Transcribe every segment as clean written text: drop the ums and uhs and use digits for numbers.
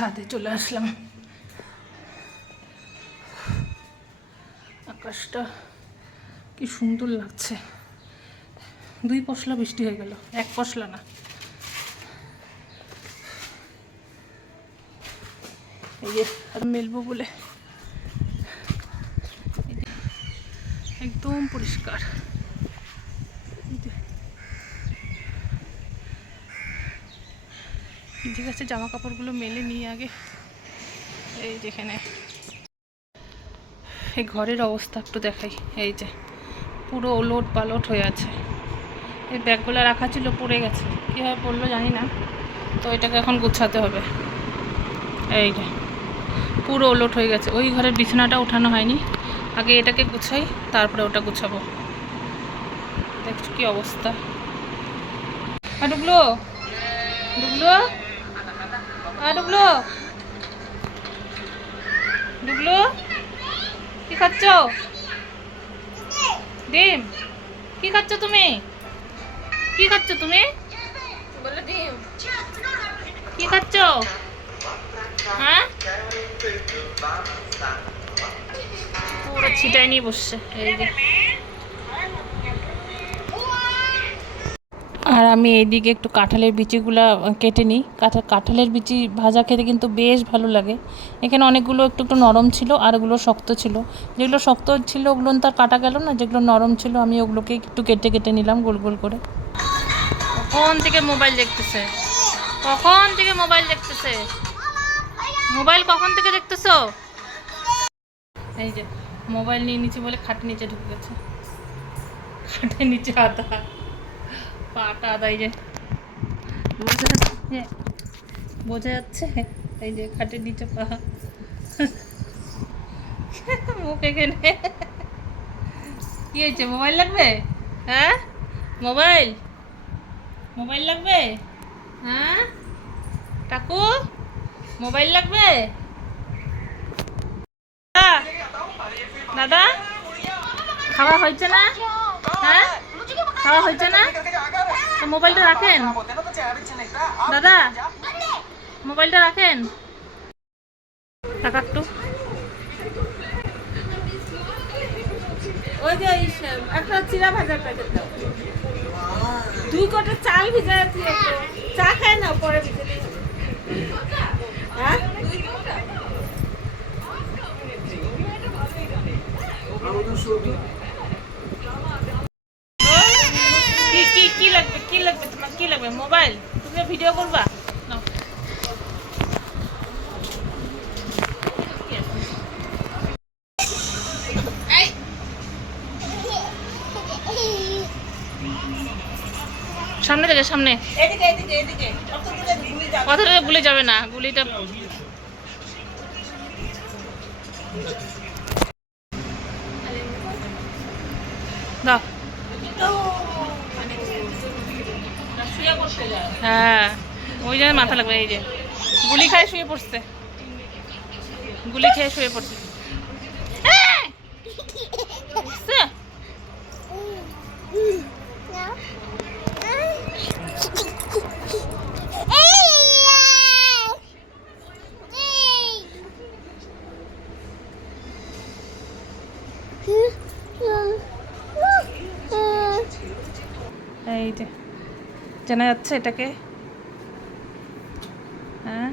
ছাদে চলে আসলাম। আকাশটা কি সুন্দর লাগছে। 2 পশলা বৃষ্টি হয়ে গেল, 1 পশলা না। এই যে আর মেলবো বলে একদম পরিষ্কার। ঠিক আছে, জামা কাপড়গুলো মেলে নিয়ে আগে। এই যেখানে এই ঘরের অবস্থা একটু দেখাই। এই যে পুরো ওলট পালট হয়ে আছে। এই ব্যাগগুলো রাখা ছিল, পড়ে গেছে, কীভাবে পড়লো জানি না। তো এটাকে এখন গুছাতে হবে। এই যে পুরো ওলট হয়ে গেছে। ওই ঘরের বিছানাটা উঠানো হয়নি, আগে এটাকে গুছাই, তারপরে ওটা গুছাবো। দেখছো কি অবস্থা। আর ডুবলো ডুবলো আর ডুবলো ডুবলো, কি খাচ্ছ? ডিম? কি খাচ্ছ তুমি? কি খাচ্ছ তুমি? বলো ডিম। কি খাচ্ছ? হ্যাঁ, পুরো ছিটাই নিয়ে বসছে। এই যে আর আমি এইদিকে একটু কাঁঠালের বিচিগুলা কেটে নিই। কাঁঠালের বিচি ভাজা খেতে কিন্তু বেশ ভালো লাগে। এখানে অনেকগুলো একটু একটু নরম ছিল, আর ওগুলো শক্ত ছিল। যেগুলো শক্ত ছিল ওগুলো তো আর কাটা গেল না, যেগুলো নরম ছিল আমি ওগুলোকে একটু কেটে কেটে নিলাম গোল গোল করে। কখন থেকে মোবাইল দেখতেছে, কখন থেকে মোবাইল দেখতেছে, মোবাইল কখন থেকে দেখতেছো? এই যে মোবাইল নিয়ে নিচে বলে খাটের নিচে ঢুকে গেছে। খাটের নিচে আদা, পাটা আদা। এই যে বোঝা যাচ্ছে, এই যে খাটের নিচে পা, মুখ এখানে। কি হয়েছে, মোবাইল লাগবে? হ্যাঁ, মোবাইল মোবাইল লাগবে? হ্যাঁ কাকু, মোবাইল লাগবে? দাদা, খাওয়া হয়েছে না? হ্যাঁ, খাওয়া হয়েছে না? তো মোবাইলটা রাখেন দাদা, মোবাইলটা রাখেন। টাকা একটু। ওই যে একটা চিরা ভাজার প্যাকেট দাও, 2 কোটা চাল ভিজা আছে, চা খায় না পরে ভিজে। হ্যাঁ, কি কি কি লাগবে, কি লাগবে তোমার, কি লাগবে? মোবাইল? তুমি ভিডিও করবা? নাও। সামনে থেকে, সামনে। এদিকে এদিকে এদিকে, কত দূরে গুলি যাবে? কথা ভুলে যাবে না, গুলিটা। দাও। হ্যাঁ, ওই জন্য মাথা লাগবে। এই যে গুলি খায় শুয়ে পড়ছে, গুলি খেয়ে শুয়ে পড়ছে। বুঝছে? এই যে চেনা যাচ্ছে এটাকে? হ্যাঁ,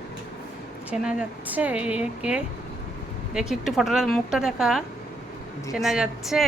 চেনা যাচ্ছে? একে দেখি একটু, ফটোটা মুখটা দেখা। চেনা যাচ্ছে?